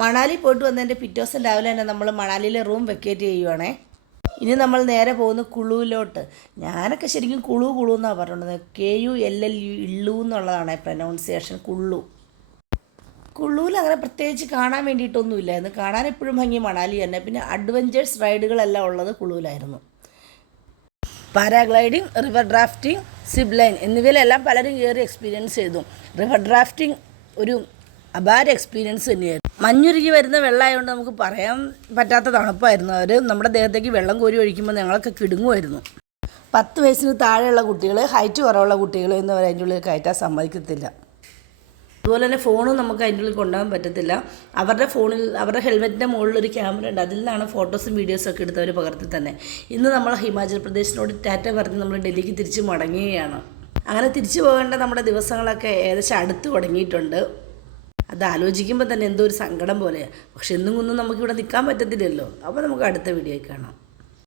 മണാലി പോയിട്ട് വന്നതിൻ്റെ പിറ്റേ ദിവസം രാവിലെ തന്നെ നമ്മൾ മണാലിയിലെ റൂം വെക്കേറ്റ് ചെയ്യുവാണേ. ഇനി നമ്മൾ നേരെ പോകുന്നു കുളുവിലോട്ട്. ഞാനൊക്കെ ശരിക്കും കുളു എന്നാണ് പറഞ്ഞിട്ടുള്ളത്. KULLU ഇള്ളു എന്നുള്ളതാണ് പ്രൊനൗൺസിയേഷൻ. കുള്ളുവിൽ അങ്ങനെ പ്രത്യേകിച്ച് കാണാൻ വേണ്ടിയിട്ടൊന്നുമില്ലായിരുന്നു. കാണാൻ എപ്പോഴും ഭംഗി മണാലി തന്നെ. പിന്നെ അഡ്വഞ്ചേഴ്സ് റൈഡുകളെല്ലാം ഉള്ളത് കുളുവിലായിരുന്നു. Paragliding, river rafting, zip line എന്നിവയിലെല്ലാം പലരും കയറി എക്സ്പീരിയൻസ് ചെയ്തു. റിവർ ഡ്രാഫ്റ്റിംഗ് ഒരു അപാര എക്സ്പീരിയൻസ് തന്നെയായിരുന്നു. മഞ്ഞുരുകി വരുന്ന വെള്ളമായതുകൊണ്ട് നമുക്ക് പറയാൻ പറ്റാത്ത തണുപ്പായിരുന്നു. അവർ നമ്മുടെ ദേഹത്തേക്ക് വെള്ളം കോരി ഒഴിക്കുമ്പോൾ ഞങ്ങളൊക്കെ കിടുങ്ങുമായിരുന്നു. 10 വയസ്സിന് താഴെയുള്ള കുട്ടികൾ, ഹൈറ്റ് കുറവുള്ള കുട്ടികൾ എന്നവർ അതിൻ്റെ ഉള്ളിൽ കയറ്റാൻ സമ്മതിക്കത്തില്ല. അതുപോലെ തന്നെ ഫോണും നമുക്ക് അതിൻ്റെ ഉള്ളിൽ കൊണ്ടുപോകാൻ പറ്റത്തില്ല. അവരുടെ ഹെൽമെറ്റിൻ്റെ മുകളിലൊരു ക്യാമറ ഉണ്ട്. അതിൽ നിന്നാണ് ഫോട്ടോസും വീഡിയോസും ഒക്കെ എടുത്തവർ പകർത്തി തന്നെ. ഇന്ന് നമ്മൾ ഹിമാചൽ പ്രദേശിനോട് ടാറ്റ പറഞ്ഞ് നമ്മൾ ഡൽഹിക്ക് തിരിച്ച് മടങ്ങുകയാണ്. അങ്ങനെ തിരിച്ചു പോകേണ്ട നമ്മുടെ ദിവസങ്ങളൊക്കെ ഏകദേശം അടുത്ത് തുടങ്ങിയിട്ടുണ്ട്. അത് ആലോചിക്കുമ്പോൾ തന്നെ എന്തോ ഒരു സങ്കടം പോലെയാണ്. പക്ഷെ എന്നും നമുക്കിവിടെ നിൽക്കാൻ പറ്റത്തില്ലല്ലോ. അപ്പോൾ നമുക്ക് അടുത്ത വീഡിയോയിൽ കാണാം.